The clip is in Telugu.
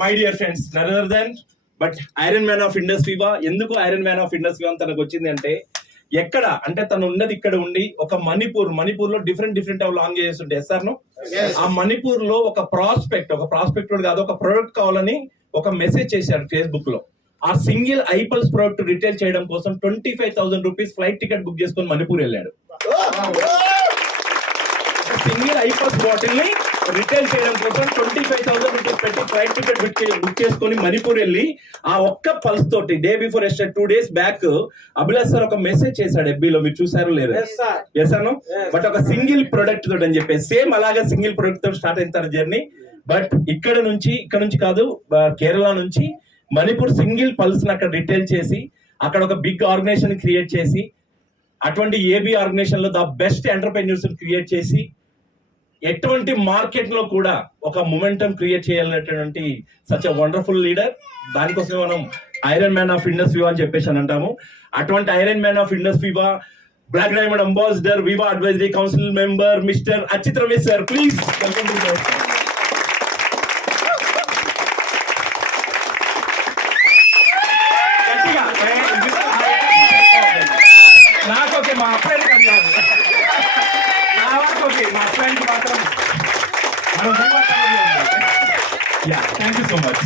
My dear friends, none other than but Iron Man of Indus Viva. ఎందుకు Iron Man of Indus Viva తనకు వచ్చింది అంటే, ఎక్కడ అంటే తను ఉన్నది ఇక్కడ ఉండి ఒక మణిపూర్ లో డిఫరెంట్ లాంగ్ చేస్తుంటే ఎస్ఆర్ ను ఆ మణిపూర్ లో ఒక ప్రాస్పెక్ట్ కాదు, ఒక ప్రొడక్ట్ కావాలని ఒక మెసేజ్ చేశాడు ఫేస్బుక్ లో. ఆ సింగిల్ ఐపల్స్ ప్రొడక్ట్ రిటైల్ చేయడం కోసం 25,000 రూపీస్ ఫ్లైట్ టికెట్ బుక్ చేసుకొని మణిపూర్ వెళ్ళాడు. సింగిల్ ఐపల్స్ బాటిల్ ని రిటైల్ చేయడం కోసం 25,000 రూపీస్ పెట్టి ఫ్లైట్ టికెట్ బుక్ చేసుకొని మణిపూర్ వెళ్ళి ఆ ఒక్క పల్స్ తోటి day before yesterday 2 days back Abhilash sir ఒక మెసేజ్ చేశాడు FB లో, మీరు చూసారో లేదు? చేశాను. బట్ ఒక సింగిల్ ప్రొడక్ట్ తోటి అని చెప్పేసి సేమ్ అలాగే సింగిల్ ప్రొడక్ట్ తోటి స్టార్ట్ అయిన తన జర్నీ. బట్ ఇక్కడ నుంచి కాదు, కేరళ నుంచి మణిపూర్ సింగిల్ పల్స్ ని అక్కడ రిటైల్ చేసి అక్కడ ఒక బిగ్ ఆర్గనైజేషన్ క్రియేట్ చేసి, అటువంటి ఏబి ఆర్గనైజేషన్ లో ద బెస్ట్ ఎంటర్ప్రెన్యూర్స్ క్రియేట్ చేసి, ఎటువంటి మార్కెట్ లో కూడా ఒక మొమెంటం క్రియేట్ చేయాలనేటువంటి సచ్ వండర్ఫుల్ లీడర్. దానికోసమే మనం Iron Man of Indus Viva అని చెప్పేసి అని అంటాము. అటువంటి Iron Man of Indus Viva, black diamond ambassador, Viva advisory council member mister Achit Ramesh sir, please welcome to the మా ఫ్రెండ్ మా ఫ్రెండ్ మాత్రం థ్యాంక్ యూ సో మచ్.